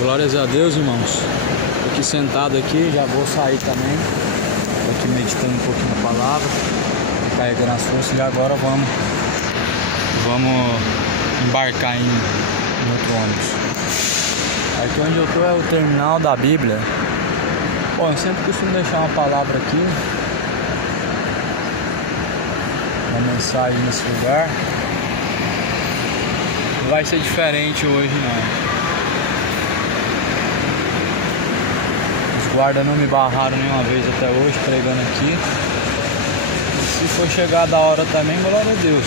Glórias a Deus, irmãos. Tô aqui sentado aqui, já vou sair também. Tô aqui meditando um pouquinho na palavra, carregando as forças e agora vamos embarcar em outro ônibus. Aqui onde eu tô é o terminal da Bíblia. Bom, eu sempre costumo deixar uma palavra aqui, uma mensagem nesse lugar. Não vai ser diferente hoje não. Os guardas não me barraram nenhuma vez até hoje pregando aqui. E se for chegada a hora também, glória a Deus.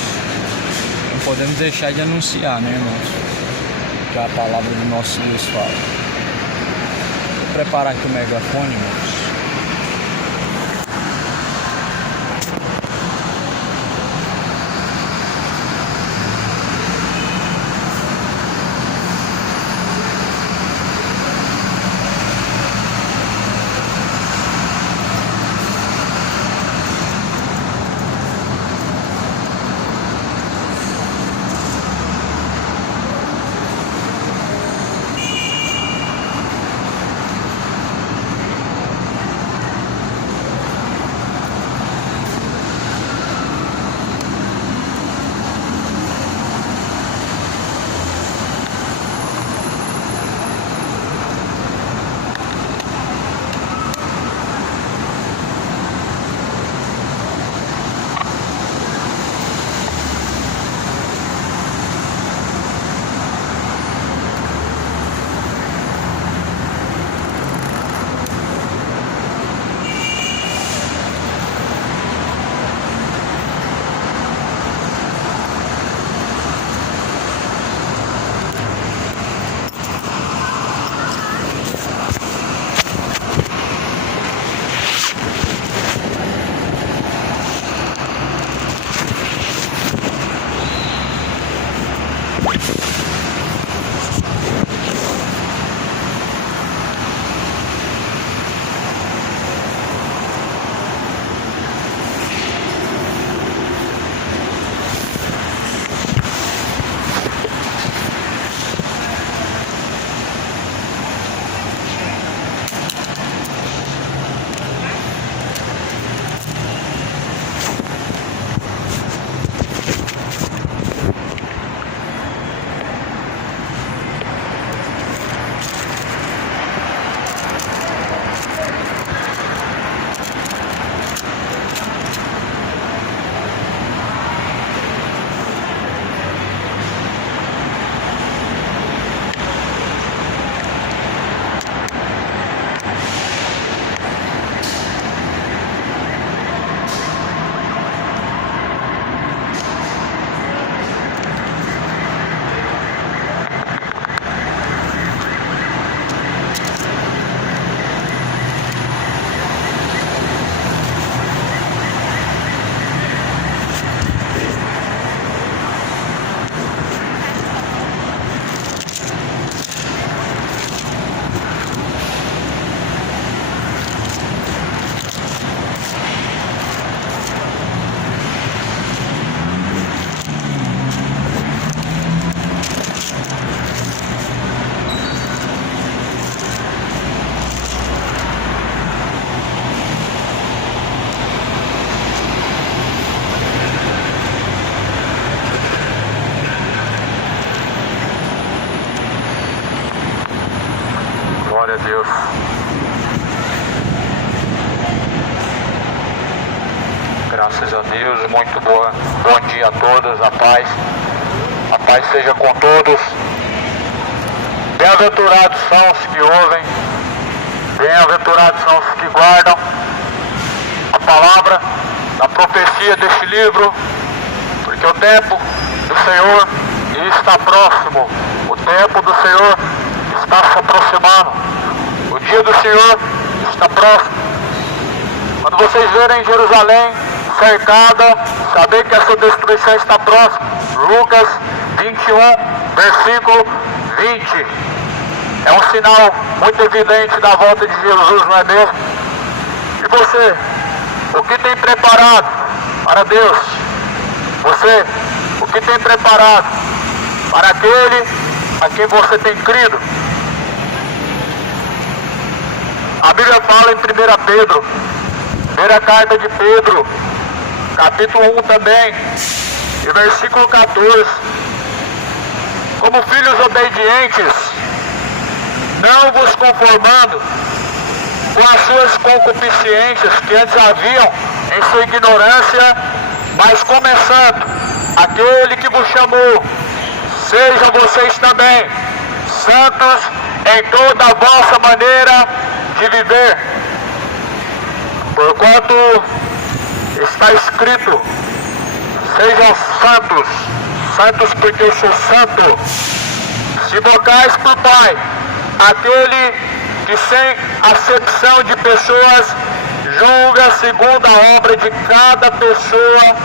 Não podemos deixar de anunciar, né, irmãos? Que a palavra do nosso Deus fala. Vou preparar aqui o megafone, irmãos. Glória a Deus. Graças a Deus, muito bom dia a todos, a paz seja com todos. Bem-aventurados são os que ouvem, bem-aventurados são os que guardam a palavra, a profecia deste livro, porque o tempo do Senhor está próximo, o tempo do Senhor está se aproximando, o dia do Senhor está próximo. Quando vocês verem Jerusalém cercada, saber que essa destruição está próxima. Lucas 21, versículo 20. É um sinal muito evidente da volta de Jesus, não é mesmo? E você, o que tem preparado para Deus? Você, o que tem preparado para aquele a quem você tem crido? A Bíblia fala em 1 Pedro, primeira carta de Pedro, capítulo 1 também, e versículo 14. Como filhos obedientes, não vos conformando com as suas concupiscências que antes haviam em sua ignorância, mas começando aquele que vos chamou, sejam vocês também santos em toda a vossa maneira de viver, porquanto está escrito: sejam santos, santos porque eu sou santo. Se invocais por Pai aquele que sem acepção de pessoas julga segundo a obra de cada pessoa,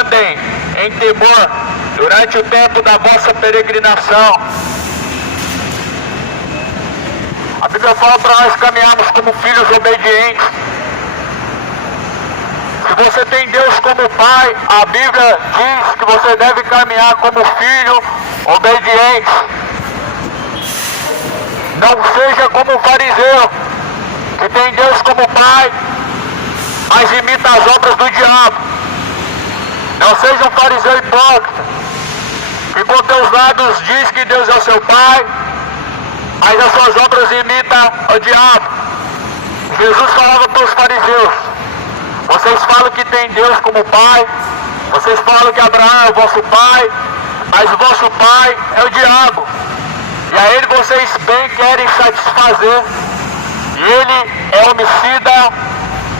andem em temor durante o tempo da vossa peregrinação. A Bíblia fala para nós caminharmos como filhos obedientes. Se você tem Deus como Pai, a Bíblia diz que você deve caminhar como filho obediente. Não seja como o fariseu, que tem Deus como Pai, mas imita as obras do diabo. Não seja um fariseu hipócrita, que com teus lábios diz que Deus é o seu Pai, mas as suas obras imitam o diabo. Jesus falava para os fariseus: vocês falam que tem Deus como Pai, vocês falam que Abraão é o vosso pai, mas o vosso pai é o diabo. E a ele vocês bem querem satisfazer. E ele é homicida,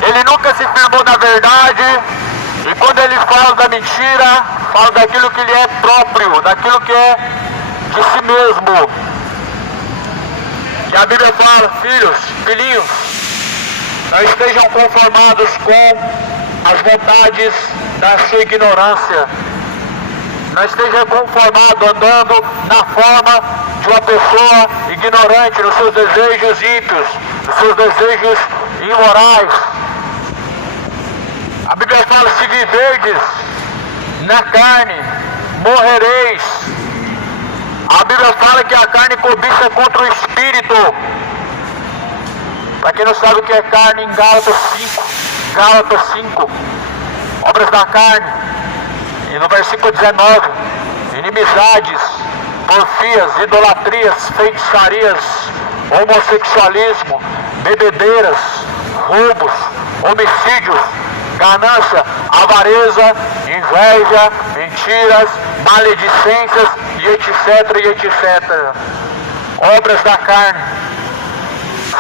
ele nunca se firmou na verdade, e quando ele fala da mentira, fala daquilo que lhe é próprio, daquilo que é de si mesmo. E a Bíblia fala: filhos, filhinhos, não estejam conformados com as vontades da sua ignorância. Não esteja conformado andando na forma de uma pessoa ignorante, nos seus desejos ímpios, nos seus desejos imorais. A Bíblia fala: se viverdes na carne, morrereis. A Bíblia fala que a carne cobiça contra o espírito. Para quem não sabe o que é carne, em Gálatas 5, obras da carne. E no versículo 19, inimizades, porfias, idolatrias, feitiçarias, homossexualismo, bebedeiras, roubos, homicídios, ganância, avareza, inveja, mentiras, maledicências e etc. Obras da carne.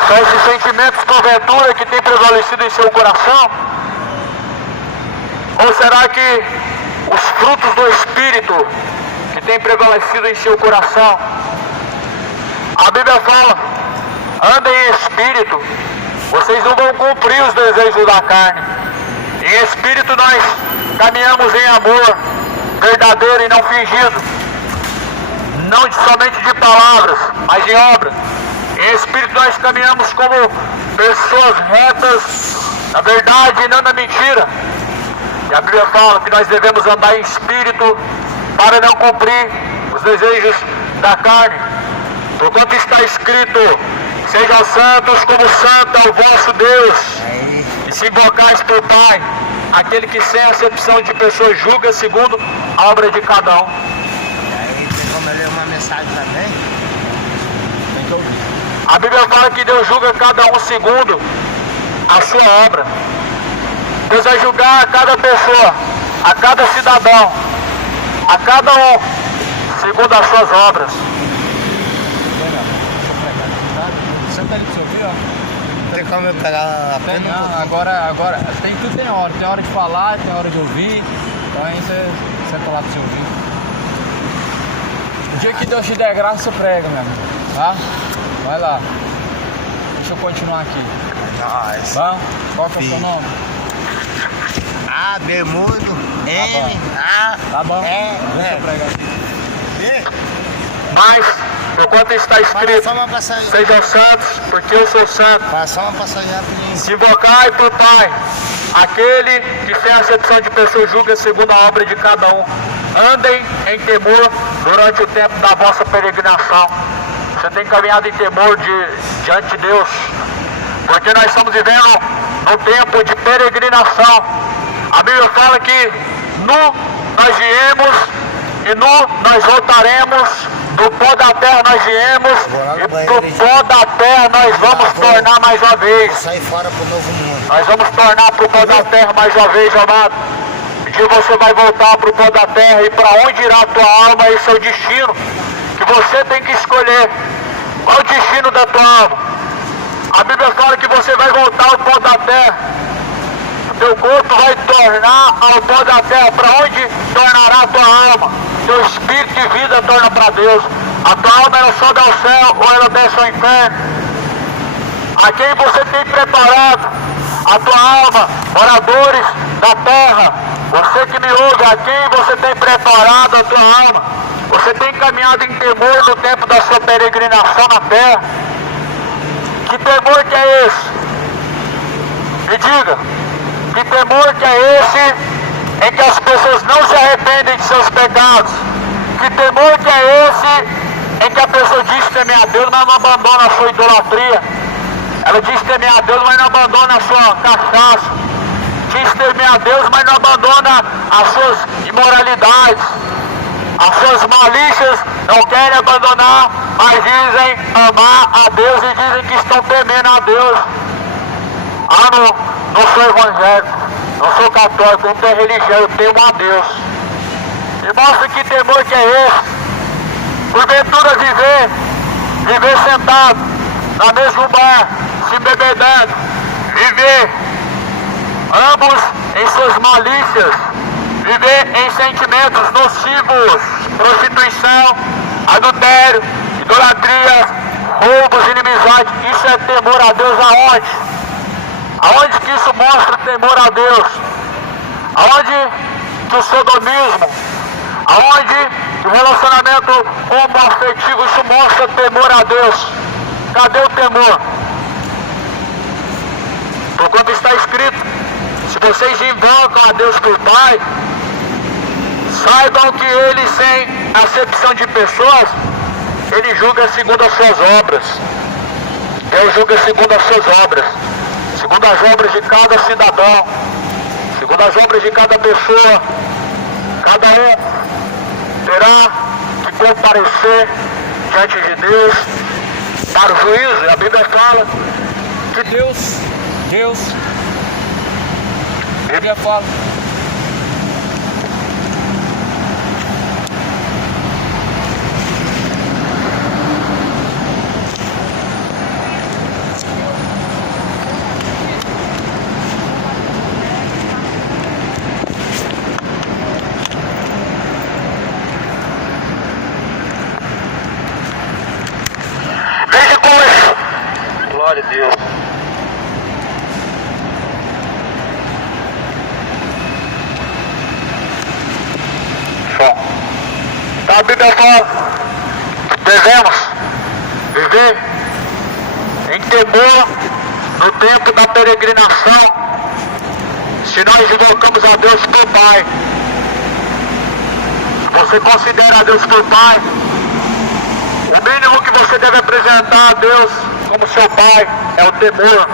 São esses sentimentos porventura que têm prevalecido em seu coração? Ou será que os frutos do Espírito que têm prevalecido em seu coração? A Bíblia fala: andem em Espírito, vocês não vão cumprir os desejos da carne. Em Espírito nós caminhamos em amor verdadeiro e não fingido, não somente de palavras, mas de obra. Em Espírito nós caminhamos como pessoas retas, na verdade e não na mentira. E a Bíblia fala que nós devemos andar em Espírito para não cumprir os desejos da carne. Porquanto está escrito: sejam santos como santo é o vosso Deus. E se invocais por Pai aquele que sem acepção de pessoas julga segundo a obra de cada um. E aí tem como eu ler uma mensagem também? Tem que ouvir. A Bíblia fala que Deus julga cada um segundo a sua obra. Deus vai julgar a cada pessoa, a cada cidadão, a cada um, segundo as suas obras. Senta ali pra você ouvir, ó. Tem como eu pegar a Tem, pena? não, agora tem tudo, tem hora de falar, tem hora de ouvir. Então aí você senta lá pra você ouvir. O dia que Deus te der graça, você prega, meu amigo, tá? Vai lá. Deixa eu continuar aqui. Nós. Tá? Qual que é o seu nome? A, Bermudo, N, A, Tá bom? Deixa eu E, pregar aqui. Mas, enquanto está escrito: Só uma passagem. sejam santos, porque eu sou santo. Passa uma passagem rapidinho. Se invocai por Pai aquele que sem acepção de pessoas julga segundo a obra de cada um. Andem em temor durante o tempo da vossa peregrinação. Você tem caminhado em temor diante de Deus. porque nós estamos vivendo um tempo de peregrinação. A Bíblia fala que nu nós viemos e nu nós voltaremos, do pó da terra nós viemos e do pó da terra nós vamos tornar mais uma vez. Sai fora pro novo mundo. Nós vamos tornar pro pó da terra mais uma vez, amado. Um dia você vai voltar pro pó da terra, e para onde irá a tua alma? Esse é o destino que você tem que escolher. Qual é o destino da tua alma? A Bíblia fala que você vai voltar ao pó da terra. O teu corpo vai tornar ao pó da terra. Para onde tornará a tua alma? Teu espírito de vida torna para Deus. A tua alma ela sobe ao céu ou ela desce ao inferno? A quem você tem preparado a tua alma, moradores da terra? Você que me ouve, a quem você tem preparado a tua alma? Você tem caminhado em temor no tempo da sua peregrinação na terra? Que temor que é esse? Me diga, que temor que é esse em que as pessoas não se arrependem de seus pecados? Que temor que é esse em que a pessoa diz temer a Deus, mas não abandona a sua idolatria? Ela diz temer a Deus, mas não abandona a sua cachaça. Diz temer a Deus, mas não abandona as suas imoralidades. As suas malícias não querem abandonar, mas dizem amar a Deus e dizem que estão temendo a Deus. Não sou evangélico, não sou católico, não tenho religião, eu temo a Deus. E mostra que temor que é esse. Porventura viver sentado na mesma bar, se embebedando, viver ambos em suas malícias, viver em sentimentos nocivos, prostituição, adultério, idolatria, roubos, inimizade. Isso é temor a Deus aonde? Aonde que isso mostra temor a Deus? Aonde que o sodomismo, aonde que o relacionamento homoafetivo, isso mostra temor a Deus? Cadê o temor? Porquanto está escrito: se vocês invocam a Deus por Pai, saibam que Ele, sem acepção de pessoas, Ele julga segundo as suas obras. Deus julga segundo as suas obras, segundo as obras de cada cidadão, segundo as obras de cada pessoa. Cada um terá que comparecer diante de Deus para o juízo. E a Bíblia fala que Deus, a Bíblia fala. desde começo. Glória a Deus. A Bíblia fala que devemos viver em temor no tempo da peregrinação. Se nós invocamos a Deus por Pai, você considera a Deus por Pai, o mínimo que você deve apresentar a Deus como seu Pai é o temor.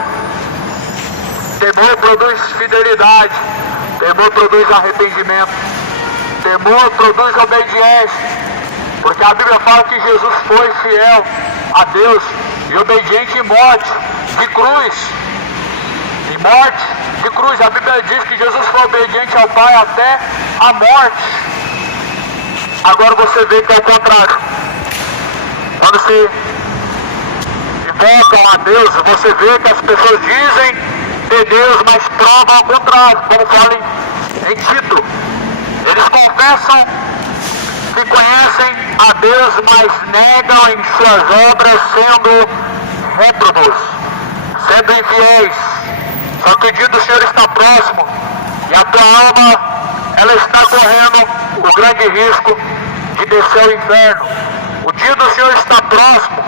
Temor produz fidelidade, temor produz arrependimento, temor produz obediência, porque a Bíblia fala que Jesus foi fiel a Deus e obediente em morte de cruz. Em morte de cruz, a Bíblia diz que Jesus foi obediente ao Pai até a morte. Agora você vê que é o contrário. Quando se invocam a Deus, você vê que as pessoas dizem ter Deus, mas provam ao contrário, como fala em Tito. Eles confessam que conhecem a Deus, mas negam em suas obras, sendo réprobos, sendo infiéis. Só que o dia do Senhor está próximo e a tua alma, ela está correndo o grande risco de descer ao inferno. O dia do Senhor está próximo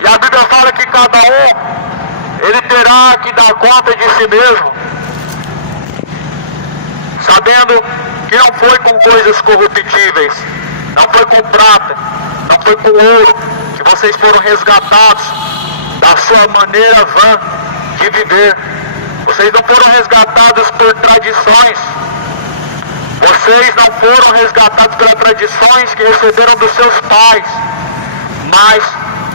e a Bíblia fala que cada um, ele terá que dar conta de si mesmo, sabendo que não foi com coisas corruptíveis, não foi com prata, não foi com ouro, que vocês foram resgatados da sua maneira vã de viver. Vocês não foram resgatados por tradições. Vocês não foram resgatados pelas tradições que receberam dos seus pais, mas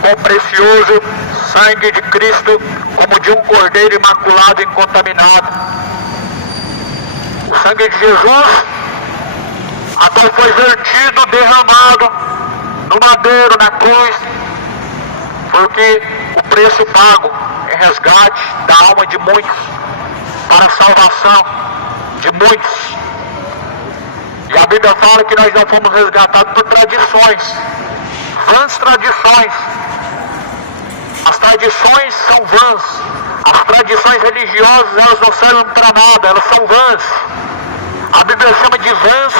com o precioso sangue de Cristo, como de um cordeiro imaculado e incontaminado. O sangue de Jesus, a qual foi vertido, derramado no madeiro, na cruz, porque o preço pago em resgate da alma de muitos, para a salvação de muitos. E a Bíblia fala que nós não fomos resgatados por tradições, vãs tradições. As tradições são vãs. As tradições religiosas, elas não servem para nada, elas são vãs. A Bíblia chama de vãs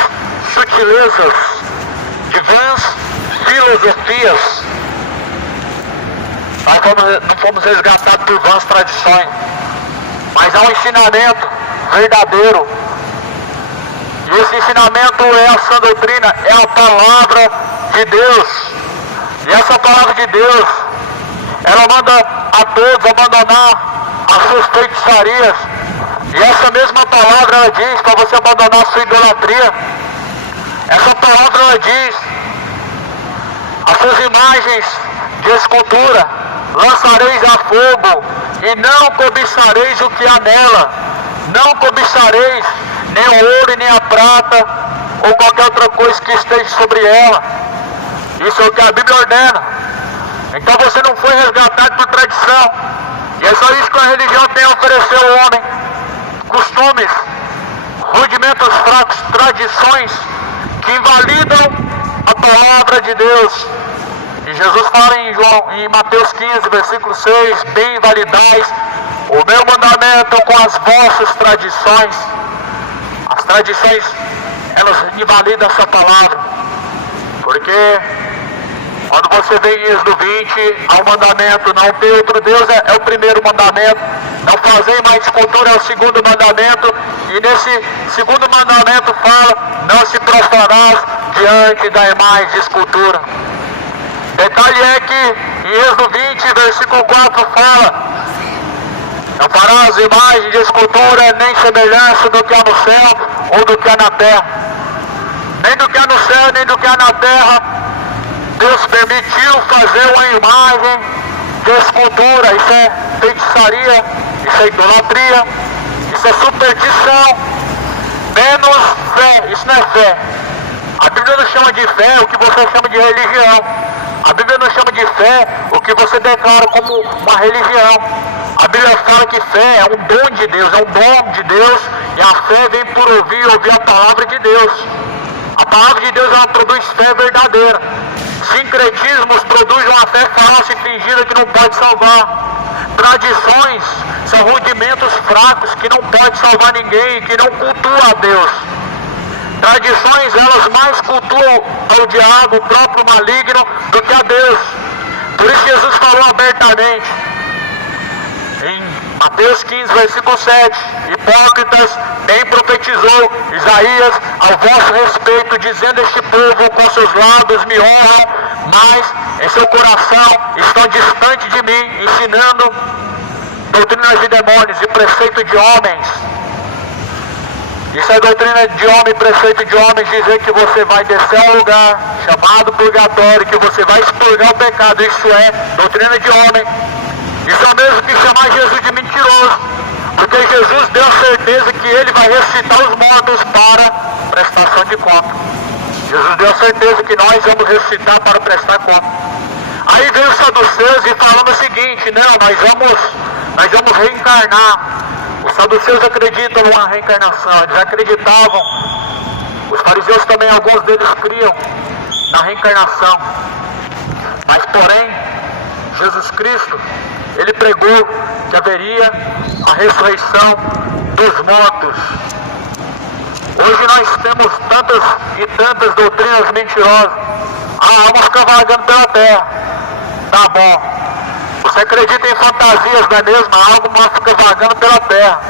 sutilezas, de vãs filosofias. Nós não fomos resgatados por vãs tradições, mas há um ensinamento verdadeiro. E esse ensinamento é a sã doutrina, é a palavra de Deus. E essa palavra de Deus, ela manda a todos abandonar as suas feitiçarias. E essa mesma palavra, ela diz para você abandonar a sua idolatria. Essa palavra, ela diz: as suas imagens de escultura lançareis a fogo, e não cobiçareis o que há nela. Não cobiçareis nem o ouro, nem a prata, ou qualquer outra coisa que esteja sobre ela. Isso é o que a Bíblia ordena. Então você não foi resgatado por tradição. E é só isso que a religião tem a oferecer ao homem. Costumes, rudimentos fracos, tradições que invalidam a palavra de Deus. E Jesus fala em Mateus 15, versículo 6, bem invalidais o meu mandamento com as vossas tradições. As tradições, elas invalidam essa palavra. Porque quando você vê em Êxodo 20, há um mandamento: não ter outro Deus, é o primeiro mandamento. Não fazer mais escultura é o segundo mandamento. E nesse segundo mandamento fala: não se prostrarás diante da imagem de escultura. Detalhe é que em Êxodo 20, versículo 4 fala: não farás imagem de escultura, nem semelhança do que há no céu ou do que há na terra. Nem do que há no céu, nem do que há na terra Deus permitiu fazer uma imagem de escultura. Isso é feitiçaria, isso é idolatria, isso é superstição, menos fé. Isso não é fé. A Bíblia não chama de fé o que você chama de religião. A Bíblia não chama de fé o que você declara como uma religião. A Bíblia fala que fé é um dom de Deus, é um dom de Deus, e a fé vem por ouvir a palavra de Deus. A palavra de Deus, ela produz fé verdadeira. Sincretismos produzem uma fé falsa e fingida que não pode salvar. Tradições são rudimentos fracos que não podem salvar ninguém e que não cultuam a Deus. Tradições, elas mais cultuam ao diabo, o próprio maligno, do que a Deus. Por isso Jesus falou abertamente em Mateus 15, versículo 7: hipócritas, bem profetizou Isaías ao vosso respeito, dizendo: este povo com seus lábios me honram, mas em seu coração estão distante de mim, ensinando doutrinas de demônios e preceito de homens. Isso é doutrina de homem, preceito de homens, dizer que você vai descer a um lugar chamado purgatório, que você vai expurgar o pecado. Isso é doutrina de homem. Isso é mesmo que chamar Jesus de mentiroso, porque Jesus deu a certeza que ele vai ressuscitar os mortos para prestação de conta. Jesus deu a certeza que nós vamos ressuscitar para prestar conta. Aí veio os saduceus e falando o seguinte: não, nós vamos reencarnar. Os saduceus acreditam numa reencarnação, eles acreditavam. Os fariseus também, alguns deles criam na reencarnação. Mas porém, Jesus Cristo, ele pregou que haveria a ressurreição dos mortos. Hoje nós temos tantas e tantas doutrinas mentirosas. Há almas cavalgando pela terra. Tá bom. Você acredita em fantasias, não é mesmo? Há almas cavalgando pela terra.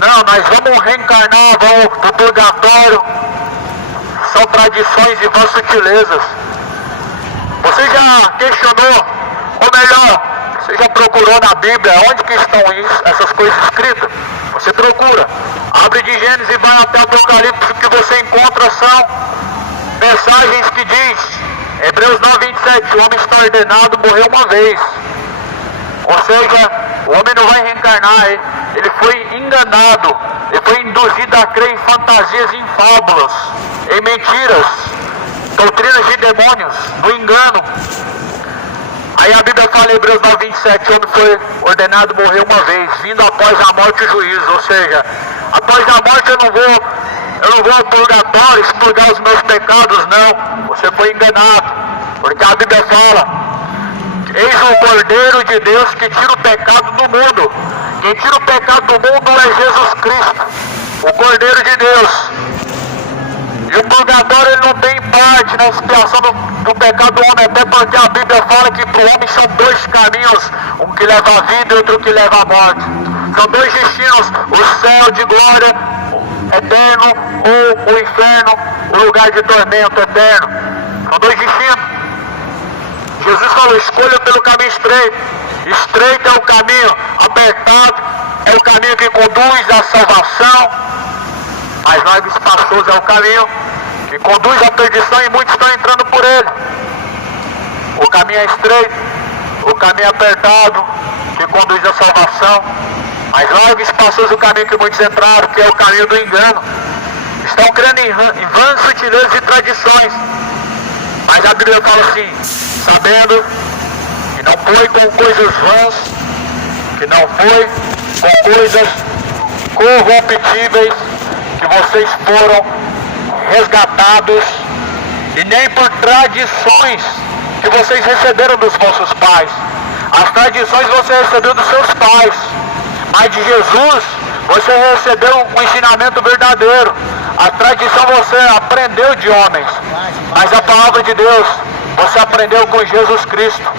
Não, nós vamos reencarnar, vamos para o purgatório. São tradições e vãs sutilezas. Você já questionou, ou melhor, Você já procurou na Bíblia onde que estão essas coisas escritas? Você procura. Abre de Gênesis e vai até Apocalipse, que você encontra são mensagens que diz, Hebreus 9:27, o homem está ordenado morrer uma vez. Ou seja, o homem não vai reencarnar, ele foi enganado, ele foi induzido a crer em fantasias, em fábulas, em mentiras, doutrinas de demônios, no engano. Aí a Bíblia fala em Hebreus 9:27, o homem foi ordenado morrer uma vez, vindo após a morte o juízo. Ou seja, após a morte eu não vou ao purgatório expurgar os meus pecados, não. Você foi enganado, porque a Bíblia fala, eis o Cordeiro de Deus que tira o pecado do mundo. Quem tira o pecado do mundo é Jesus Cristo, o Cordeiro de Deus. E o purgatório ele não tem parte na expiação do pecado do homem, até porque a Bíblia fala que para o homem são dois caminhos, um que leva à vida e outro que leva à morte. São dois destinos, o céu de glória eterno ou o inferno, o lugar de tormento eterno. São dois destinos. Jesus falou, escolha pelo caminho estreito. Estreito é o caminho, apertado é o caminho que conduz à salvação, mas largo e espaçoso é o caminho que conduz à perdição e muitos estão entrando por ele. O caminho é estreito, o caminho é apertado, que conduz à salvação, mas largo e espaçoso é o caminho que muitos entraram, que é o caminho do engano. Estão crendo em vãs sutilezas e tradições, mas a Bíblia fala assim, sabendo que não foi com coisas vãs, que não foi com coisas corruptíveis que vocês foram resgatados, e nem por tradições que vocês receberam dos vossos pais. As tradições você recebeu dos seus pais, mas de Jesus você recebeu um ensinamento verdadeiro. A tradição você aprendeu de homens, mas a palavra de Deus você aprendeu com Jesus Cristo.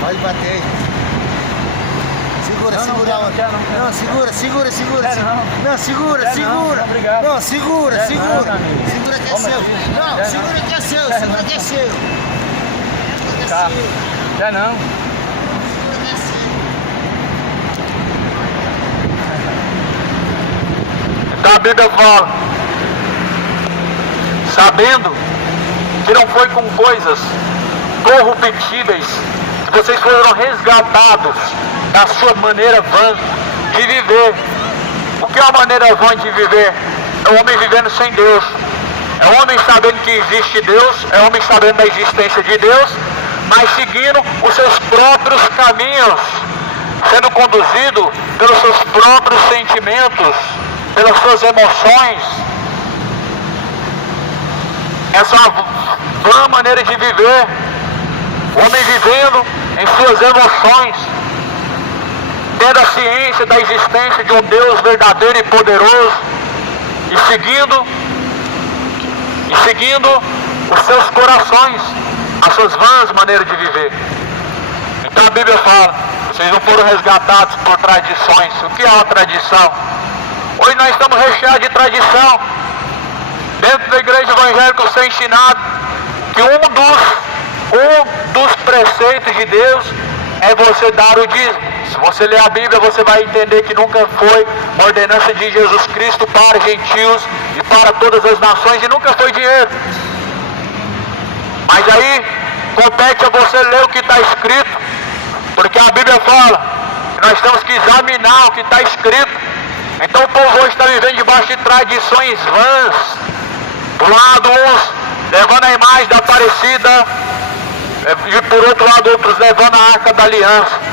Pode bater. Segura, segura. Não, segura. Não, segura. Obrigado. Não, segura. Segura que é Toma, seu. filho. Não, segura que é seu. Segura que é seu. Tá. Quer não? Segura que é seu. Então a Bíblia fala, sabendo que não foi com coisas corruptíveis que vocês foram resgatados da sua maneira vã de viver. O que é a maneira vã de viver? É o homem vivendo sem Deus. É o homem sabendo que existe Deus, é o homem sabendo da existência de Deus, mas seguindo os seus próprios caminhos, sendo conduzido pelos seus próprios sentimentos, pelas suas emoções. Essa é uma vã maneira de viver. O homem vivendo em suas emoções, tendo a ciência da existência de um Deus verdadeiro e poderoso, e seguindo os seus corações, as suas vãs maneiras de viver. Então a Bíblia fala, vocês não foram resgatados por tradições. O que é uma tradição? Hoje nós estamos recheados de tradição. Dentro da igreja evangélica você é ensinado que um dos preceitos de Deus é você dar o dízimo. Se você ler a Bíblia, você vai entender que nunca foi uma ordenança de Jesus Cristo para gentios e para todas as nações, e nunca foi dinheiro. Mas aí compete a você ler o que está escrito, porque a Bíblia fala que nós temos que examinar o que está escrito. Então o povo hoje está vivendo debaixo de tradições vãs. Por um lado, uns levando a imagem da Aparecida, e por outro lado, outros levando a Arca da Aliança.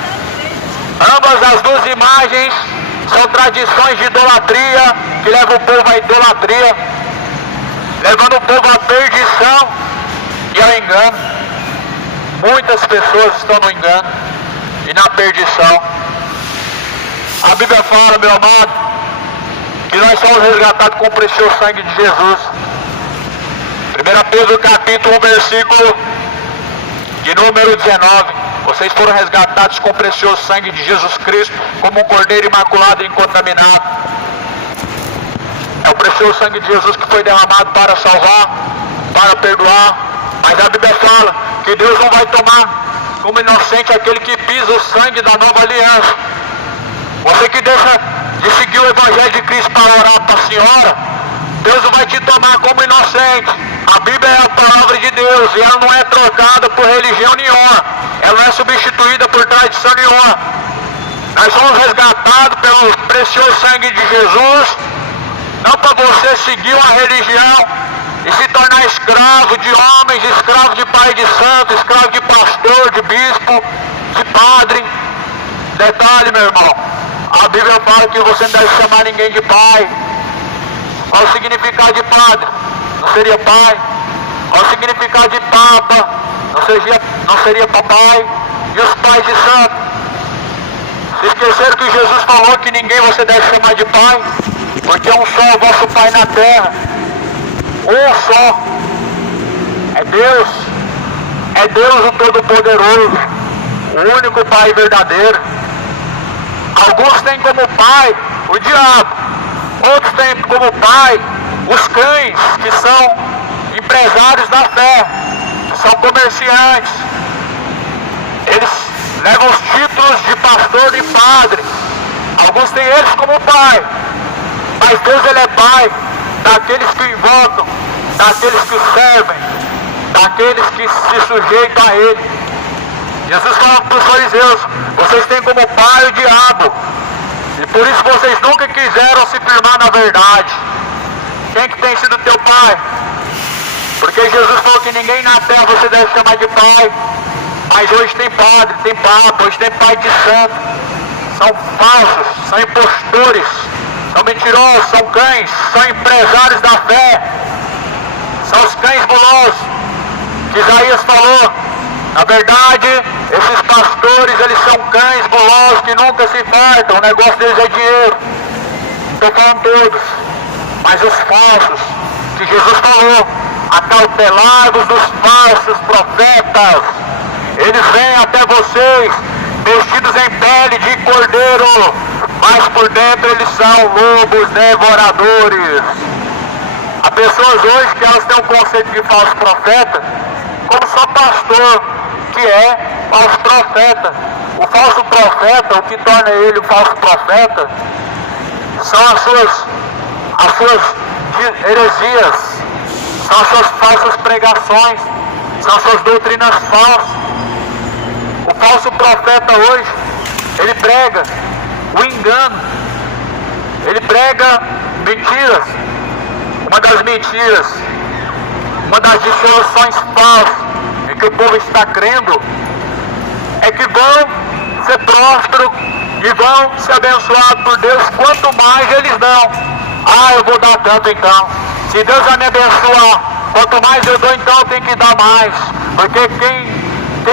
Ambas as duas imagens são tradições de idolatria, que levam o povo à idolatria, levando o povo à perdição e ao engano. Muitas pessoas estão no engano e na perdição. A Bíblia fala, meu amado, que nós somos resgatados com o precioso sangue de Jesus. 1 Pedro capítulo 1, versículo de número 19. Vocês foram resgatados com o precioso sangue de Jesus Cristo, como um cordeiro imaculado e incontaminado. É o precioso sangue de Jesus que foi derramado para salvar, para perdoar. Mas a Bíblia fala que Deus não vai tomar como inocente aquele que pisa o sangue da nova aliança. Você que deixa de seguir o Evangelho de Cristo para orar para a senhora, Deus não vai te tomar como inocente. A Bíblia é a palavra de Deus e ela não é trocada por religião nenhuma. Ela não é substituída por tradição nenhuma. Nós somos resgatados pelo precioso sangue de Jesus, não para você seguir uma religião e se tornar escravo de homens, escravo de pai de santo, escravo de pastor, de bispo, de padre. Detalhe, meu irmão, a Bíblia fala que você não deve chamar ninguém de pai. Qual o significado de padre? Não seria pai. Qual o significado de papa? Não seria papai. E os pais de santo? Se esqueceram que Jesus falou que ninguém você deve chamar de pai, porque um só é o vosso pai na terra. Um só. É Deus. É Deus o Todo-Poderoso, o único pai verdadeiro. Alguns têm como pai o diabo, outros têm como pai os cães, que são empresários da fé, que são comerciantes. Eles levam os títulos de pastor e padre. Alguns têm eles como pai, mas Deus ele é pai daqueles que o invocam, daqueles que o servem, daqueles que se sujeitam a ele. Jesus falou para os fariseus: vocês têm como pai o diabo, e por isso vocês nunca quiseram se firmar na verdade. Quem que tem sido teu pai? Porque Jesus falou que ninguém na terra você deve chamar de pai. Mas hoje tem padre, tem papa, hoje tem pai de santo. São falsos, são impostores, são mentirosos, são cães, são empresários da fé. São os cães gulosos que Isaías falou. Na verdade, esses pastores, eles são cães gulosos que nunca se fartam. O negócio deles é dinheiro. Estou falando todos. Mas os falsos, que Jesus falou, acautelai-vos dos falsos profetas. Eles vêm até vocês vestidos em pele de cordeiro, mas por dentro eles são lobos devoradores. Há pessoas hoje que elas têm um conceito de falso profeta como só pastor, que é falso profeta. O falso profeta, o que torna ele um falso profeta, são as suas heresias, são as suas falsas pregações, são as suas doutrinas falsas. O falso profeta hoje, ele prega o engano, ele prega mentiras. Uma das mentiras, uma das dissoluções falsas em que o povo está crendo é que vão ser prósperos e vão ser abençoados por Deus quanto mais eles dão. Ah, eu vou dar tanto então. Se Deus vai me abençoar, quanto mais eu dou, então eu tenho que dar mais. Porque quem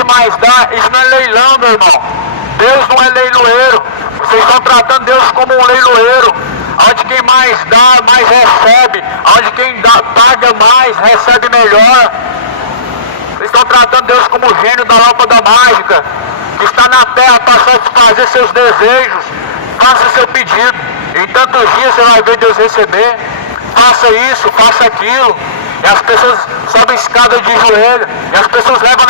mais dá, isso não é leilão, meu irmão. Deus não é leiloeiro. Vocês estão tratando Deus como um leiloeiro, onde quem mais dá, mais recebe, onde quem paga mais, recebe melhor. Vocês estão tratando Deus como o gênio da lâmpada mágica, que está na terra para satisfazer seus desejos. Faça seu pedido, em tantos dias você vai ver Deus receber. Faça isso, faça aquilo. E as pessoas sobem escada de joelho, e as pessoas levam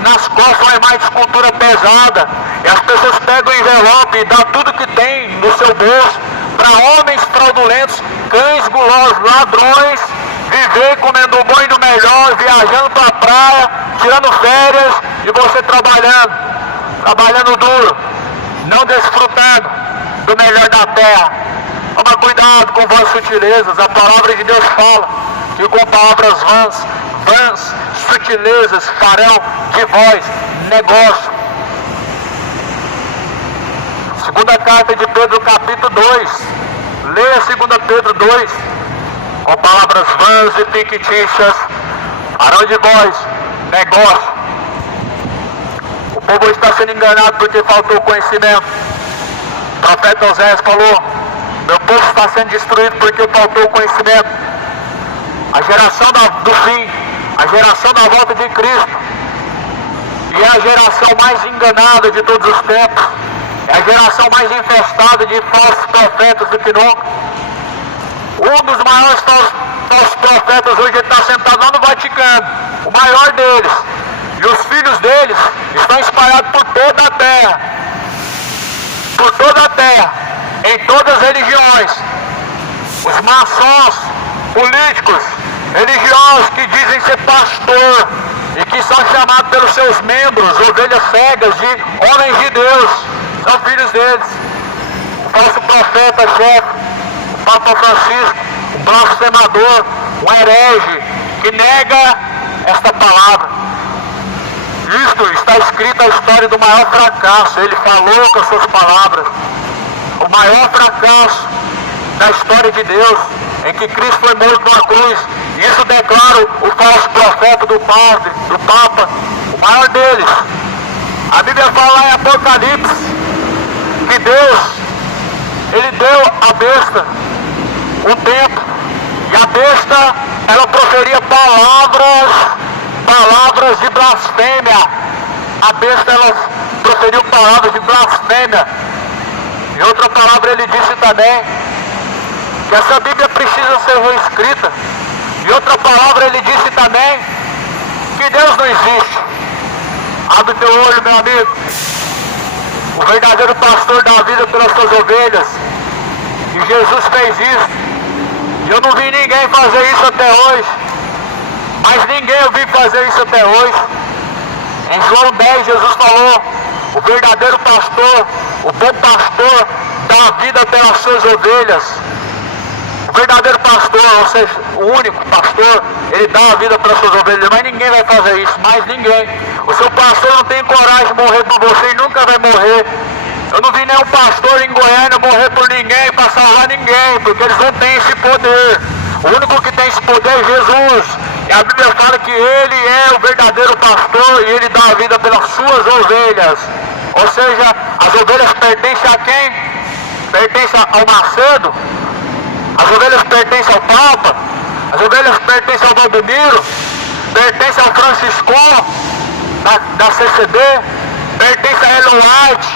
nas costas uma imagem de escultura pesada, e as pessoas pegam o envelope e dão tudo que tem no seu bolso para homens fraudulentos, cães gulosos, ladrões, viver comendo o bom e do melhor, viajando para a praia, tirando férias, e você trabalhando duro, não desfrutando do melhor da terra. Toma cuidado com vossas sutilezas. A palavra de Deus fala que com palavras vãs, sutilezas farão de vós negócio. Segunda carta de Pedro, capítulo 2. Leia 2 Pedro 2. Com palavras vãs e fictícias farão de vós negócio. O povo está sendo enganado porque faltou conhecimento. O profeta Oséias falou: meu povo está sendo destruído porque faltou conhecimento. A geração do fim, a geração da volta de Cristo, e é a geração mais enganada de todos os tempos, é a geração mais infestada de falsos profetas do que nunca. Um dos maiores falsos profetas hoje está sentado lá no Vaticano, o maior deles, e os filhos deles estão espalhados por toda a terra. em todas as religiões. Os maçons, políticos, religiosos que dizem ser pastor e que são chamados pelos seus membros, ovelhas cegas de homens de Deus, são filhos deles. O falso profeta-chefe, o Papa Francisco, um blasfemador, um herege que nega esta palavra. Isto está escrito a história do maior fracasso. Ele falou com as suas palavras. O maior fracasso da história de Deus, em que Cristo foi morto numa cruz. Isso declara o falso profeta do padre, do Papa, o maior deles. A Bíblia fala em Apocalipse que Deus, Ele deu à besta um tempo, e a besta, ela proferia palavras de blasfêmia. A besta, ela proferiu palavras de blasfêmia. Em outra palavra, ele disse também que essa Bíblia precisa ser reescrita. Em outra palavra, ele disse também que Deus não existe. Abre teu olho, meu amigo. O verdadeiro pastor dá a vida pelas suas ovelhas. E Jesus fez isso. E eu não vi ninguém fazer isso até hoje. Mas ninguém eu vi fazer isso até hoje. Em João 10, Jesus falou: o verdadeiro pastor, o bom pastor, dá a vida pelas suas ovelhas. O verdadeiro pastor, ou seja, o único pastor, ele dá a vida pelas suas ovelhas. Mas ninguém vai fazer isso, mais ninguém. O seu pastor não tem coragem de morrer por você e nunca vai morrer. Eu não vi nenhum pastor em Goiânia morrer por ninguém, para salvar ninguém, porque eles não têm esse poder. O único que tem esse poder é Jesus. E a Bíblia fala que Ele é o verdadeiro pastor e Ele dá a vida pelas suas ovelhas. Ou seja, as ovelhas pertencem a quem? Pertencem ao Macedo? As ovelhas pertencem ao Papa? As ovelhas pertencem ao Valdemiro? Pertencem ao Francisco da CCB? Pertencem a Ellen White,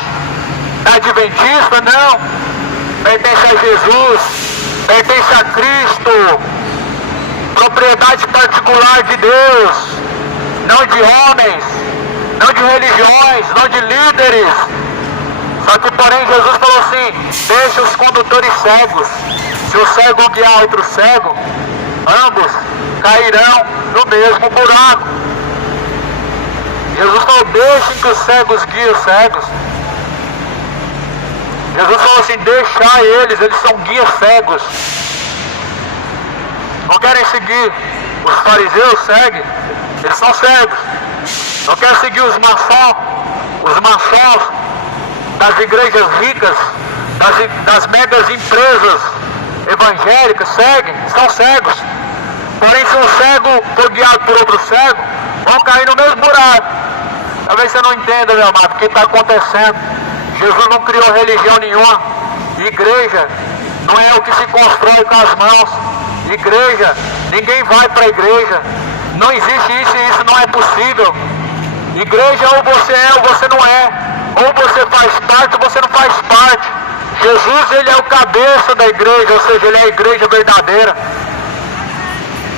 da Adventista? Não. Pertence a Jesus. Pertence a Cristo. Propriedade particular de Deus, não de homens, não de religiões, não de líderes. Só que porém Jesus falou assim: deixa os condutores cegos. Se o cego guiar outro cego, ambos cairão no mesmo buraco. Jesus falou: deixem que os cegos guiem os cegos. Jesus falou assim: deixar eles são guias cegos. Não querem seguir os fariseus, seguem, eles são cegos. Não querem seguir os maçons das igrejas ricas, das megas empresas evangélicas, seguem, são cegos. Porém, se um cego for guiado por outro cego, vão cair no mesmo buraco. Talvez você não entenda, meu amado, o que está acontecendo. Jesus não criou religião nenhuma. Igreja não é o que se constrói com as mãos. Igreja, ninguém vai para a igreja. Não existe isso e isso não é possível. Igreja ou você é ou você não é. Ou você faz parte ou você não faz parte. Jesus, ele é o cabeça da igreja, ou seja, ele é a igreja verdadeira.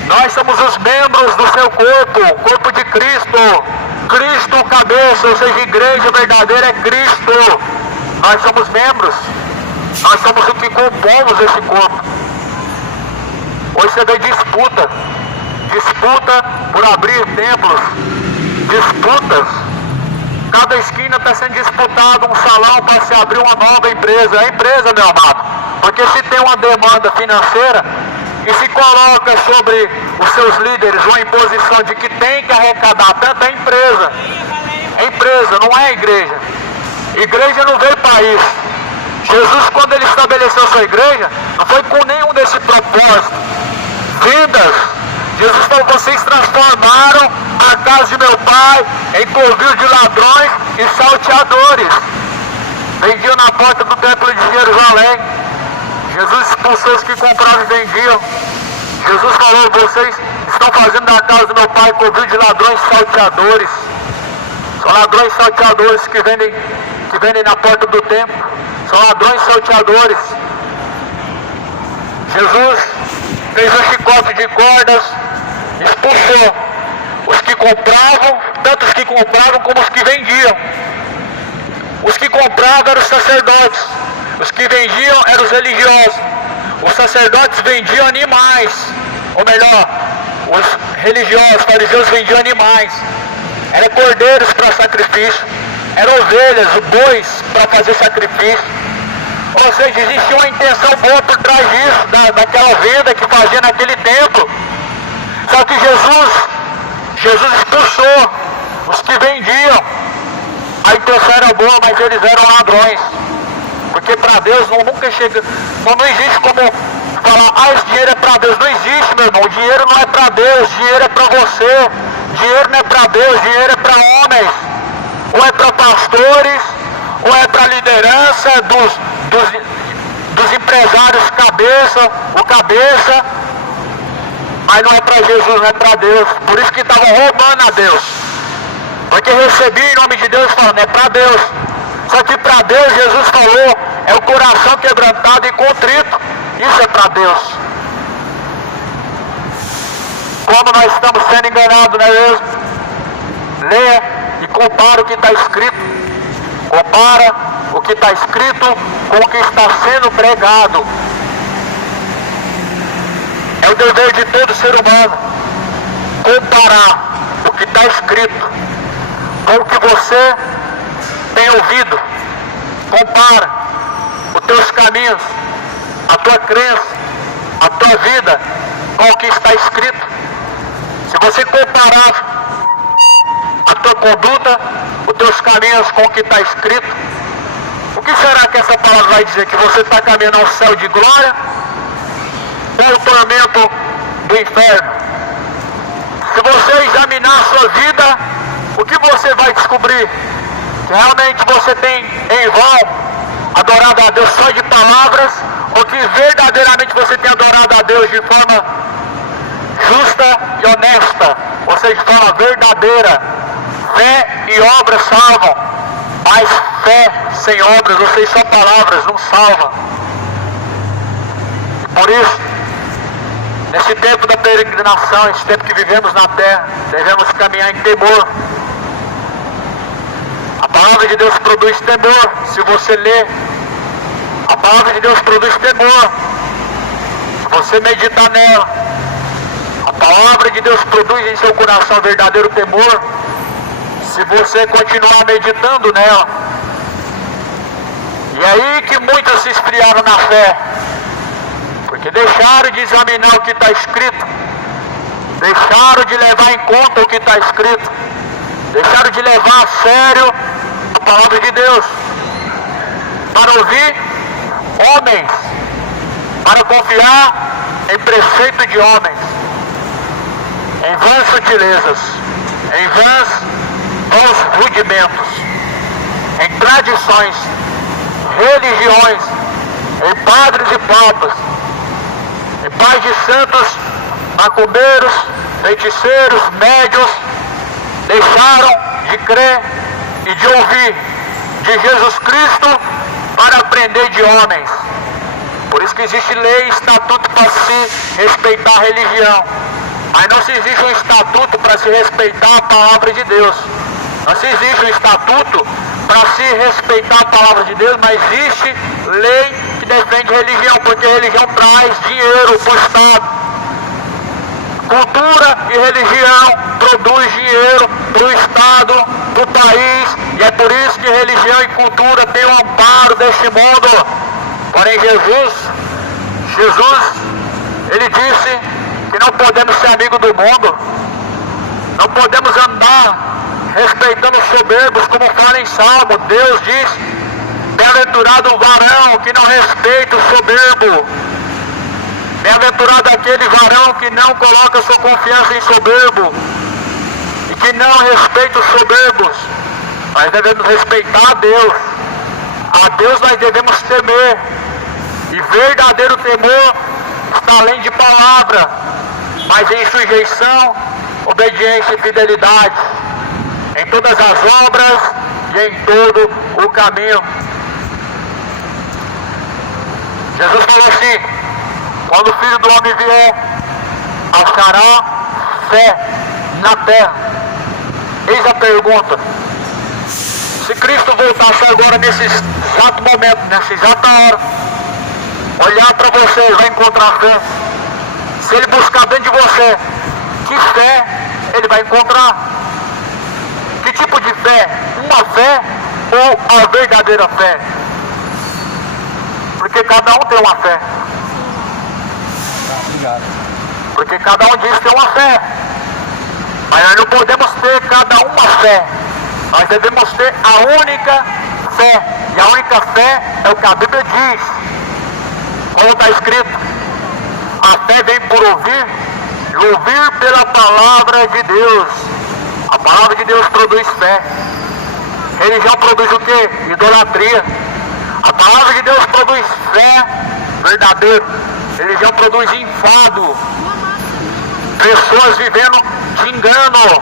Nós somos os membros do seu corpo, o corpo de Cristo. Cristo o cabeça, ou seja, a igreja verdadeira é Cristo. Nós somos membros. Nós somos o que compomos esse corpo. Hoje você vê disputa por abrir templos, disputas. Cada esquina está sendo disputado um salão para se abrir uma nova empresa. É empresa, meu amado, porque se tem uma demanda financeira e se coloca sobre os seus líderes uma imposição de que tem que arrecadar tanto, é empresa. É empresa, não é igreja. Igreja não veio para isso. Jesus, quando ele estabeleceu sua igreja, não foi com nenhum desse propósito. Vidas, Jesus falou: vocês transformaram a casa de meu pai em covil de ladrões e salteadores. Vendiam na porta do templo de Jerusalém. Jesus expulsou os que compravam e vendiam. Jesus falou: vocês estão fazendo da casa do meu pai covil de ladrões e salteadores. São ladrões e salteadores que vendem na porta do templo. São ladrões e salteadores. Jesus fez um chicote de cordas, expulsou os que compravam, tanto os que compravam como os que vendiam. Os que compravam eram os sacerdotes, Os que vendiam eram os religiosos. Os sacerdotes vendiam animais. Ou melhor, os religiosos, fariseus vendiam animais. Eram cordeiros para sacrifício. Eram ovelhas, bois para fazer sacrifício. Ou seja, existia uma intenção boa por trás disso, daquela venda que fazia naquele templo. Só que Jesus expulsou os que vendiam. A intenção era boa, mas eles eram ladrões. Porque para Deus nunca chega, não existe como falar, esse dinheiro é para Deus. Não existe, meu irmão. O dinheiro não é para Deus, dinheiro é para você. Dinheiro não é para Deus, dinheiro é para homens. Ou é para pastores, ou é para a liderança dos empresários cabeça. Mas não é para Jesus, não é para Deus. Por isso que estavam roubando a Deus. Porque recebi em nome de Deus falando, é para Deus. Só que para Deus, Jesus falou, é o coração quebrantado e contrito. Isso é para Deus. Como nós estamos sendo enganados, não é mesmo? Leia e compara o que está escrito. Compara o que está escrito com o que está sendo pregado. É o dever de todo ser humano comparar o que está escrito com o que você tem ouvido. Compara os teus caminhos, a tua crença, a tua vida com o que está escrito. Se você comparar a tua conduta, os teus caminhos com o que está escrito, o que será que essa palavra vai dizer? Que você está caminhando ao céu de glória ou ao tormento do inferno? Se você examinar a sua vida, o que você vai descobrir? Que realmente você tem em vão adorado a Deus só de palavras, ou que verdadeiramente você tem adorado a Deus de forma justa e honesta, ou seja, de forma verdadeira. Fé e obras salvam, mas fé sem obras, ou seja, só palavras, não salva. E por isso, nesse tempo da peregrinação, esse tempo que vivemos na terra, devemos caminhar em temor. A palavra de Deus produz temor, se você lê. A palavra de Deus produz temor, se você meditar nela. A palavra de Deus produz em seu coração verdadeiro temor, se você continuar meditando nela. E aí que muitos se esfriaram na fé, porque deixaram de examinar o que está escrito, deixaram de levar em conta o que está escrito, deixaram de levar a sério a palavra de Deus, para ouvir homens, para confiar em preceito de homens, em vãs sutilezas, em vãs rudimentos, em tradições, religiões, em padres e papas, em pais de santos, macumbeiros, feiticeiros, médios. Deixaram de crer e de ouvir de Jesus Cristo para aprender de homens. Por isso que existe lei e estatuto para se respeitar a religião, mas não se existe um estatuto para se respeitar a palavra de Deus. Não se existe um estatuto para se respeitar a palavra de Deus, mas existe lei que defende religião, porque a religião traz dinheiro para o Estado. Cultura e religião produz dinheiro para o Estado, para o país, e é por isso que religião e cultura têm o amparo deste mundo. Porém Jesus, ele disse que não podemos ser amigos do mundo, não podemos andar respeitando os soberbos, como fala em Salmo. Deus diz, bem-aventurado o varão que não respeita o soberbo, bem-aventurado aquele varão que não coloca sua confiança em soberbo e que não respeita os soberbos. Nós devemos respeitar a Deus nós devemos temer, e verdadeiro temor está além de palavra, mas em sujeição, obediência e fidelidade, em todas as obras e em todo o caminho. Jesus falou assim: quando o Filho do Homem vier, achará fé na terra? Eis a pergunta: Se Cristo voltasse agora nesse exato momento, nessa exata hora, olhar para você e vai encontrar fé. Se ele buscar dentro de você, que fé ele vai encontrar? Que tipo de fé? Uma fé ou a verdadeira fé? Porque cada um tem uma fé. Obrigado. Porque cada um diz ter uma fé. Mas nós não podemos ter cada uma fé. Nós devemos ter a única fé. E a única fé é o que a Bíblia diz. Como está escrito, a fé vem por ouvir, e ouvir pela palavra de Deus. A palavra de Deus produz fé. Religião produz o quê? Idolatria. A palavra de Deus produz fé verdadeira. Religião produz enfado. Pessoas vivendo de engano,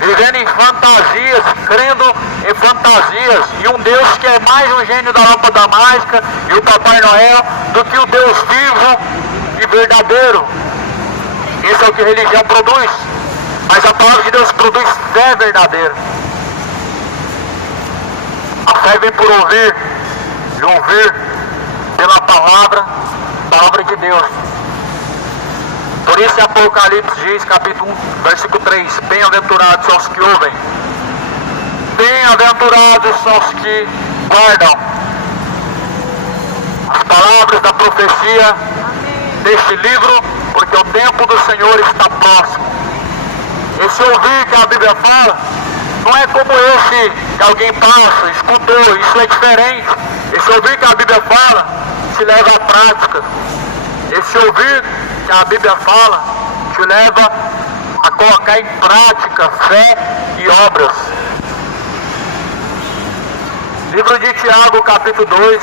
vivendo em fantasias, crendo em fantasias, e um Deus que é mais um gênio da lâmpada mágica e o Papai Noel do que o Deus vivo e verdadeiro. Isso é o que a religião produz. Mas a palavra de Deus produz fé verdadeira. A fé vem por ouvir, e ouvir pela palavra de Deus. Por isso Apocalipse diz, capítulo 1, versículo 3, bem-aventurados são os que ouvem, bem-aventurados são os que guardam as palavras da profecia deste livro, porque o tempo do Senhor está próximo. Esse ouvir que a Bíblia fala, não é como esse que alguém passa, escutou, isso é diferente. Esse ouvir que a Bíblia fala, te leva à prática. Esse ouvir que a Bíblia fala, te leva a colocar em prática fé e obras. Livro de Tiago, capítulo 2.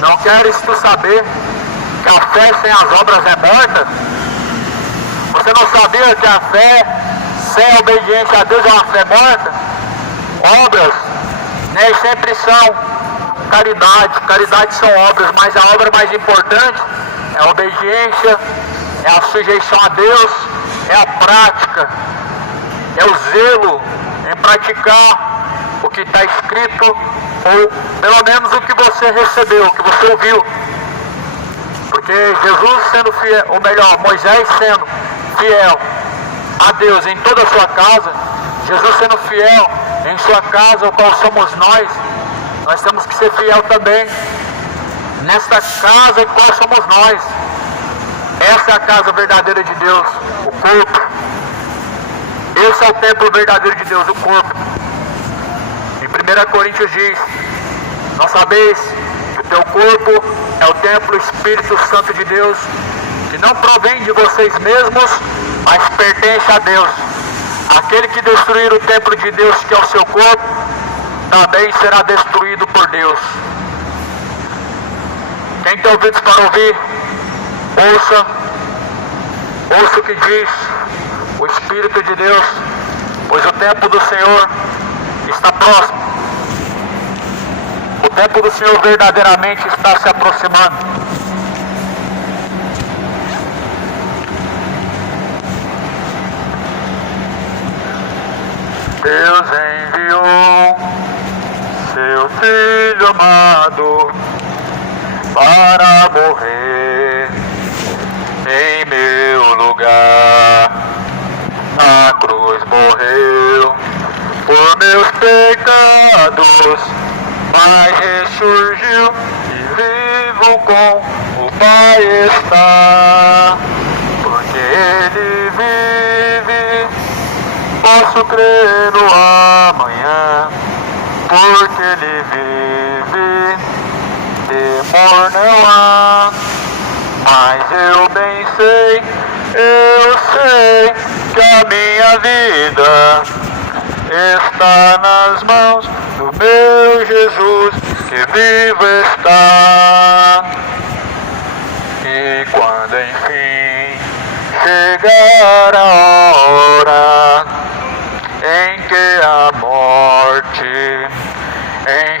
Não queres tu saber que a fé sem as obras é morta? Você não sabia que a fé sem a obediência a Deus é uma fé morta? Obras, nem sempre são caridade. Caridade são obras, mas a obra mais importante é a obediência, é a sujeição a Deus, é a prática, é o zelo em praticar o que está escrito, ou pelo menos o que você recebeu, o que você ouviu. Porque Jesus sendo fiel, ou melhor, Moisés sendo fiel a Deus em toda a sua casa, Jesus sendo fiel em sua casa, o qual somos nós temos que ser fiel também nesta casa em qual somos nós. Essa é a casa verdadeira de Deus, o corpo. Esse é o templo verdadeiro de Deus, o corpo. Em 1 Coríntios diz, não sabeis que o teu corpo é o templo Espírito Santo de Deus, que não provém de vocês mesmos, mas pertence a Deus. Aquele que destruir o templo de Deus, que é o seu corpo, também será destruído por Deus. Quem tem ouvidos para ouvir, ouça o que diz o Espírito de Deus, pois o tempo do Senhor está próximo. O tempo do Senhor verdadeiramente está se aproximando. Deus enviou seu Filho amado para morrer em meu lugar. Na cruz morreu por meus pecados, mas ressurgiu e vivo com o Pai está. Porque Ele vive, posso crer no amanhã. Porque Ele vive, temor não há. Mas eu bem sei, eu sei que a minha vida está nas mãos do meu Jesus, que vivo está. E quando enfim chegar a hora em que a morte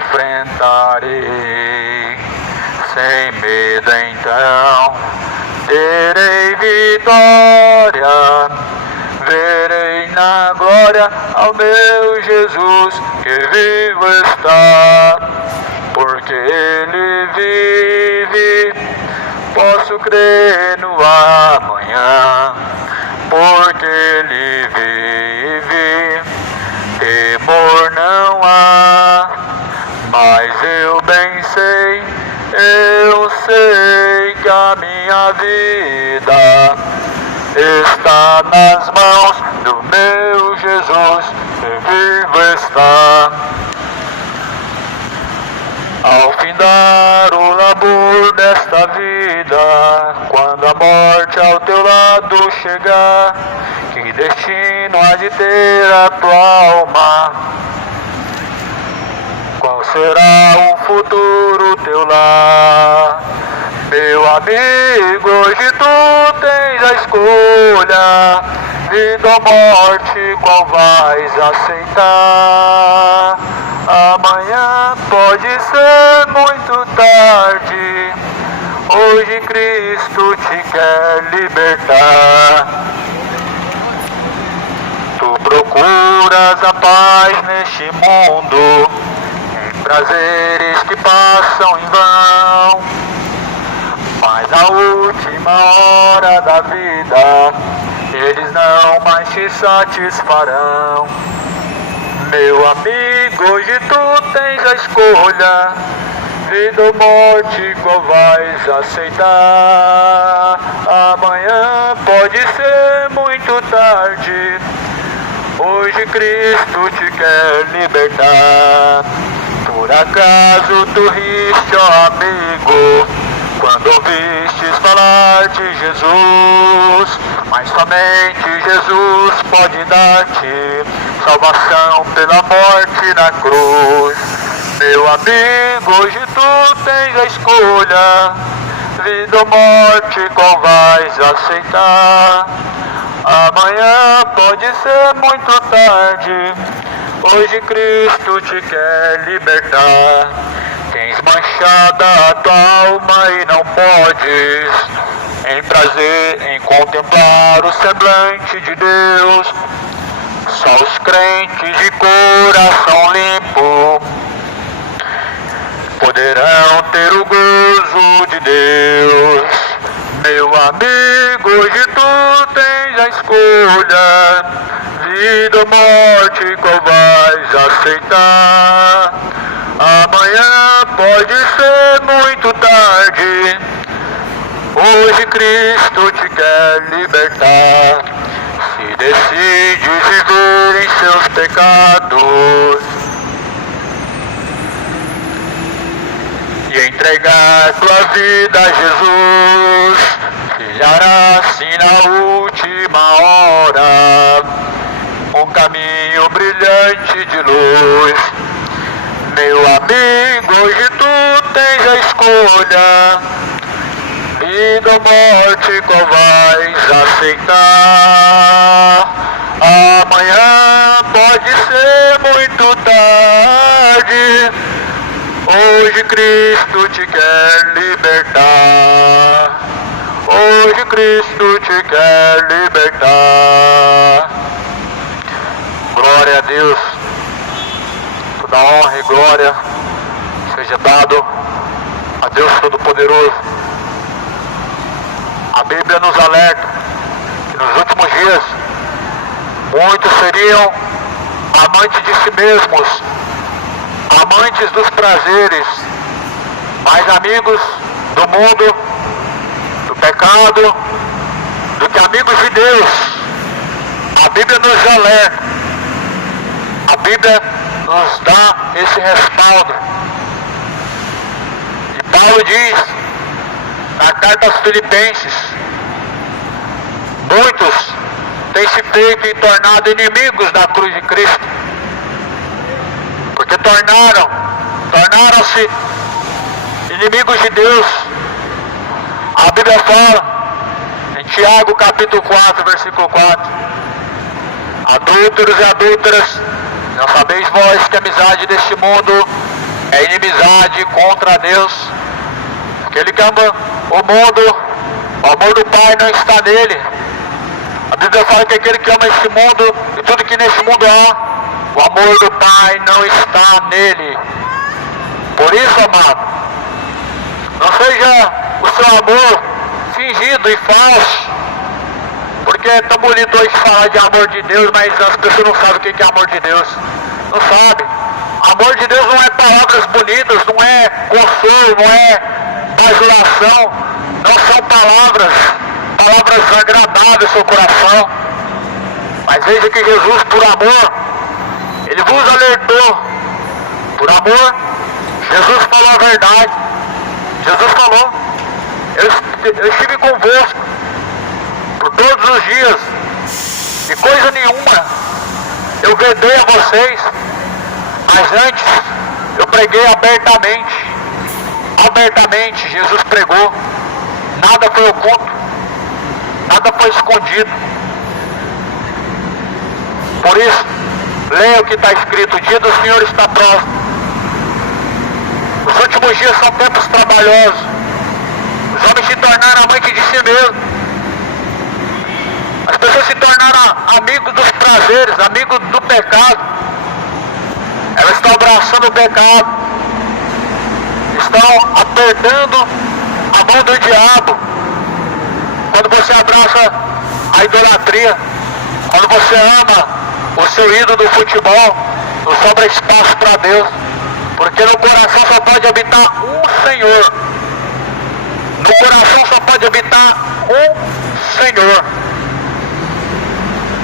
enfrentarei, sem medo então terei vitória, verei na glória ao meu Jesus que vivo está, porque Ele vive, posso crer no amanhã, porque Ele vive, temor não há, mas eu bem sei, eu sei que a minha vida está nas mãos do meu Jesus que vivo está. Ao findar o labor desta vida, quando a morte ao teu lado chegar, que destino há de ter a tua alma? Qual será o futuro teu lar? Meu amigo, hoje tu tens a escolha, vida ou morte, qual vais aceitar? Amanhã pode ser muito tarde, hoje Cristo te quer libertar. Tu procuras a paz neste mundo, em prazeres que passam em vão, mas a última hora da vida, eles não mais te satisfarão. Meu amigo, hoje tu tens a escolha, vida ou morte, qual vais aceitar? Amanhã pode ser muito tarde, hoje Cristo te quer libertar. Por acaso tu riste, ó amigo, quando ouvistes falar de Jesus? Mas somente Jesus pode dar-te salvação pela morte na cruz. Meu amigo, hoje tu tens a escolha, vida ou morte, qual vais aceitar? Amanhã pode ser muito tarde, hoje Cristo te quer libertar. Tens manchada a tua alma e não podes em prazer em contemplar o semblante de Deus. Só os crentes de coração limpo poderão ter o gozo de Deus. Meu amigo, hoje tu tens a escolha, vida ou morte, qual vais aceitar? Amanhã pode ser muito tarde, hoje Cristo te quer libertar. Se decides viver em seus pecados e entregar tua vida a Jesus, trilhará assim na última hora um caminho brilhante de luz. Meu amigo, hoje tu tens a escolha, vida ou morte, qual vais aceitar? Amanhã pode ser muito tarde, hoje Cristo te quer libertar. Hoje Cristo te quer libertar. Glória a Deus. Toda honra e glória seja dado a Deus Todo-Poderoso. A Bíblia nos alerta que nos últimos dias muitos seriam amantes de si mesmos, amantes dos prazeres, mais amigos do mundo, do pecado, do que amigos de Deus. A Bíblia nos alerta, a Bíblia nos dá esse respaldo. E Paulo diz na carta aos Filipenses: muitos têm se feito e tornado inimigos da cruz de Cristo, porque tornaram-se inimigos de Deus. A Bíblia fala em Tiago capítulo 4, versículo 4: adúlteros e adúlteras, não sabeis vós que a amizade deste mundo é inimizade contra Deus? Aquele que ama o mundo, o amor do Pai não está nele. A Bíblia fala que aquele que ama este mundo e tudo que neste mundo há, o amor do Pai não está nele. Por isso, amado, não seja o seu amor fingido e falso, porque é tão bonito hoje falar de amor de Deus, mas as pessoas não sabem o que é amor de Deus. Não sabem. Amor de Deus não é palavras bonitas, não é consolo, não é bajulação, não são palavras agradáveis ao seu coração. Mas veja que Jesus, por amor, Ele vos alertou. Por amor, Jesus falou a verdade. Jesus falou: eu estive convosco por todos os dias, e coisa nenhuma eu vedei a vocês, mas antes eu preguei abertamente. Abertamente Jesus pregou, nada foi oculto, nada foi escondido. Por isso, leia o que está escrito: o dia do Senhor está próximo. Os últimos dias são tempos trabalhosos. Os homens se tornaram amantes de si mesmos. As pessoas se tornaram amigos dos prazeres, amigos do pecado. Elas estão abraçando o pecado, estão apertando a mão do diabo. Quando você abraça a idolatria, quando você ama o seu ídolo do futebol, não sobra espaço para Deus, porque no coração só pode habitar um Senhor. No coração só pode habitar um Senhor.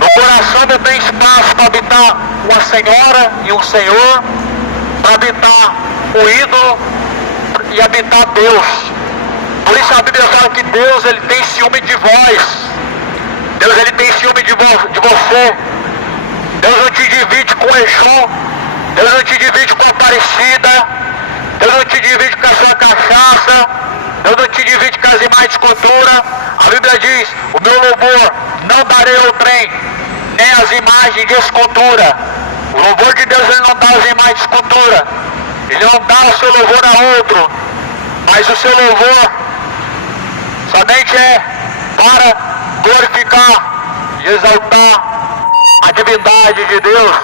No coração não tem espaço para habitar uma senhora e um senhor, para habitar o ídolo e habitar Deus. Por isso a Bíblia fala que Deus, Ele tem ciúme de vós. Deus, Ele tem ciúme de você. Deus não te divide com Exu. Deus não te divide com a Aparecida. Deus não te divide com a sua cachaça. Deus não te divide com as imagens de escultura. A Bíblia diz: o meu louvor não darei ao trem, nem as imagens de escultura. O louvor de Deus, Ele não dá as imagens de escultura. Ele não dá o seu louvor a outro. Mas o seu louvor somente é para glorificar e exaltar a divindade de Deus.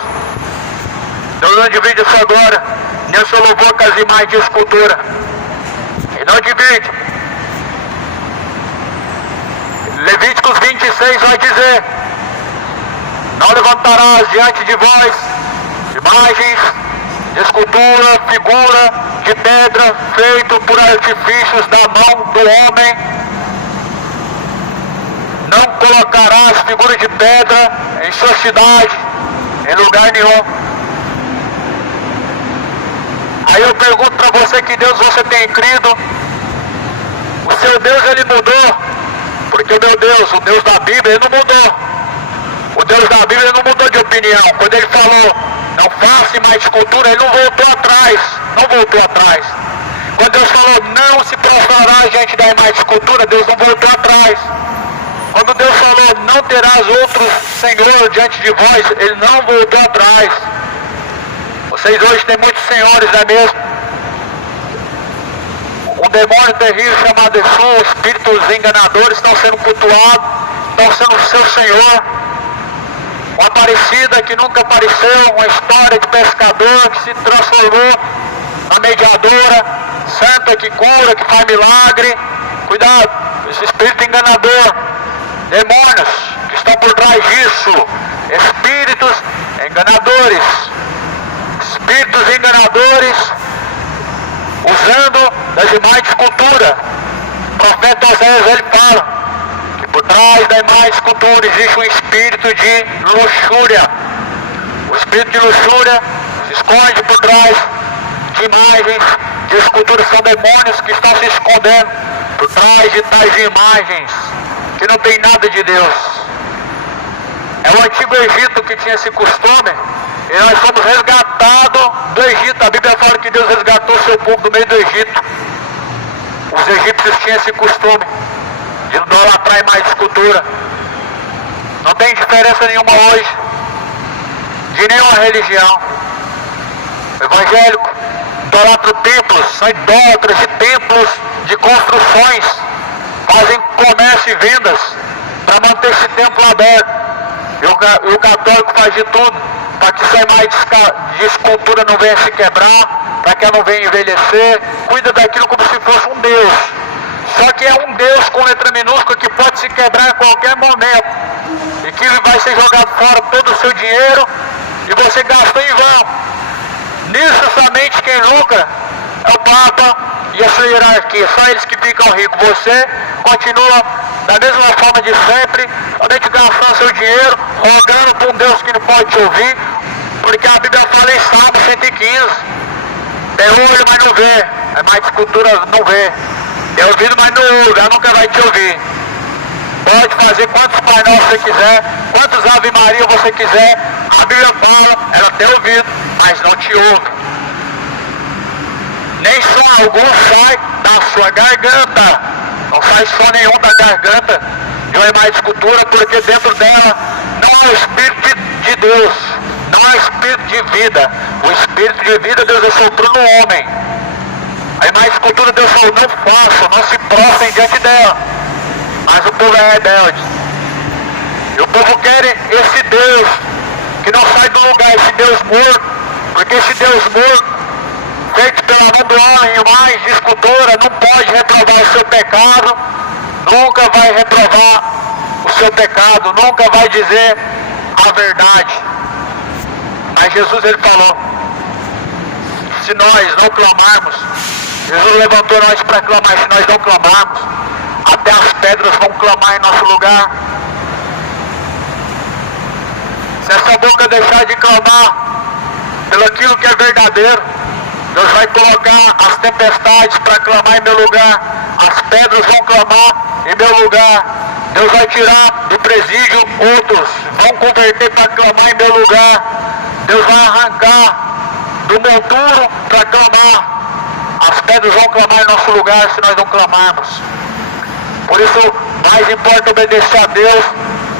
Deus não divide a sua glória, nem o seu louvor com as imagens de escultura. Ele não divide. Levíticos 26 vai dizer: não levantarás diante de vós imagens de escultura, figura de pedra, feito por artifícios da mão do homem. Não colocarás figura de pedra em sua cidade, em lugar nenhum. Aí eu pergunto para você: que Deus você tem crido? O seu Deus, Ele mudou? Porque o meu Deus, o Deus da Bíblia, Ele não mudou. O Deus da Bíblia, Ele não mudou de opinião. Quando Ele falou: não faça mais escultura, Ele não voltou atrás. Não voltou atrás. Quando Deus falou: não se prostrará diante da imagem de escultura, Deus não voltou atrás. Quando Deus falou: não terás outro senhor diante de vós, Ele não voltou atrás. Vocês hoje têm muitos senhores, não é mesmo? Um demônio terrível chamado Exu, espíritos enganadores estão sendo cultuados, estão sendo o seu senhor. Uma Aparecida que nunca apareceu, uma história de pescador que se transformou na mediadora, santa que cura, que faz milagre. Cuidado, esse espírito enganador, demônios que estão por trás disso, espíritos enganadores, usando das imagens de escultura. O profeta Oséias, ele fala que por trás da imagem de escultura existe um espírito de luxúria. O espírito de luxúria se esconde por trás de imagens de escultura. São demônios que estão se escondendo por trás de tais imagens que não tem nada de Deus. É o antigo Egito que tinha esse costume, e nós somos resgatados do Egito. A Bíblia fala que Deus resgatou seu povo do meio do Egito. Os egípcios tinham esse costume de idolatrar mais escultura. Não tem diferença nenhuma hoje de nenhuma religião. O evangélico idolatra templos, são idólatras de templos, de construções, fazem comércio e vendas para manter esse templo aberto. E o católico faz de tudo para que essa imagem de escultura não venha se quebrar, para que ela não venha envelhecer. Cuida daquilo como se fosse um Deus. Só que é um Deus com letra minúscula que pode se quebrar a qualquer momento. E que vai ser jogado fora todo o seu dinheiro e você gastou em vão. Nisso somente quem lucra é o Papa e a sua hierarquia. Só eles que ficam ricos. Você continua da mesma forma de sempre, somente gastando seu dinheiro, rogando para um Deus que não pode te ouvir, porque a Bíblia fala em Salmo 115. Tem olho, mas não vê. É mais escultura, não vê. Tem ouvido, mas não ouve. Ela nunca vai te ouvir. Pode fazer quantos Pai Nosso você quiser, quantos Ave Maria você quiser. A Bíblia fala, ela tem ouvido, mas não te ouve. Nem só algum sai da sua garganta. Não sai só nenhum da garganta de uma imagem de escultura, porque dentro dela não há o Espírito de Deus, não há Espírito de vida. O Espírito de vida Deus soprou no homem. A imagem de escultura Deus falou, não façam, não se prostrem diante dela. Mas o povo é rebelde. E o povo quer esse Deus que não sai do lugar, esse Deus morto. Porque esse Deus morto, feito pela mão do homem, imagem de escultura, não pode reprovar o seu pecado. Nunca vai reprovar o seu pecado. Nunca vai dizer a verdade. Mas Jesus ele falou, se nós não clamarmos, Jesus levantou nós para clamar, se nós não clamarmos, até as pedras vão clamar em nosso lugar. Se essa boca deixar de clamar pelo aquilo que é verdadeiro, Deus vai colocar as tempestades para clamar em meu lugar. As pedras vão clamar em meu lugar. Deus vai tirar do presídio outros, vão converter para clamar em meu lugar. Deus vai arrancar do monturo para clamar. As pedras vão clamar em nosso lugar se nós não clamarmos. Por isso, mais importa obedecer a Deus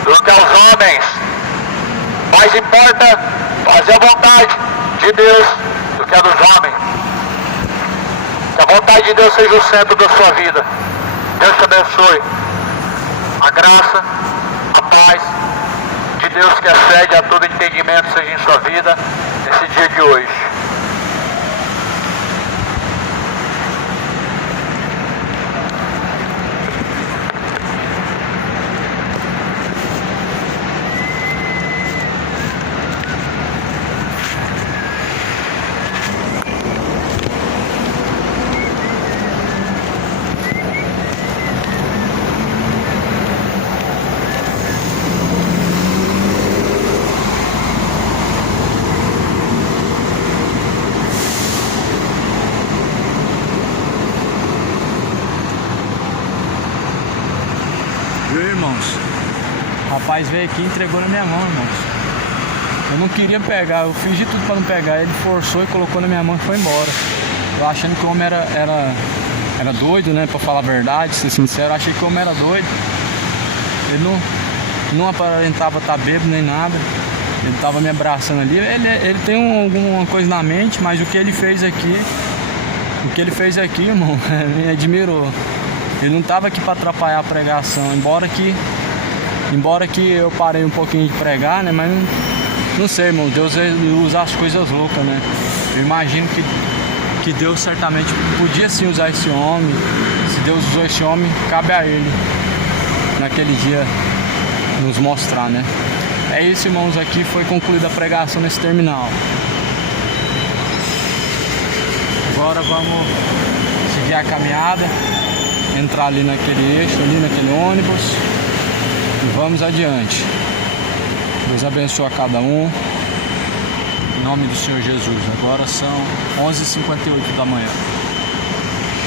do que aos homens. Mais importa fazer a vontade de Deus do que a dos homens. Que a vontade de Deus seja o centro da sua vida. Deus te abençoe. A graça, a paz de Deus que excede a todo entendimento seja em sua vida nesse dia de hoje. Viu, irmãos? O rapaz veio aqui e entregou na minha mão, irmãos. Eu não queria pegar, eu fiz de tudo para não pegar. Ele forçou e colocou na minha mão e foi embora. Eu achando que o homem era doido, né? Pra falar a verdade, ser sincero, eu achei que o homem era doido. Ele não aparentava estar bêbado nem nada. Ele tava me abraçando ali. Ele tem alguma coisa na mente, mas o que ele fez aqui, irmão, me admirou. Ele não estava aqui para atrapalhar a pregação, embora que eu parei um pouquinho de pregar, né? Mas não sei, irmão, Deus usa as coisas loucas, né? Eu imagino que Deus certamente podia sim usar esse homem. Se Deus usou esse homem, cabe a ele naquele dia nos mostrar, né? É isso, irmãos, aqui foi concluída a pregação nesse terminal. Agora vamos seguir a caminhada, entrar ali naquele eixo, ali naquele ônibus e vamos adiante. Deus abençoe a cada um, em nome do Senhor Jesus. Agora são 11h58 da manhã.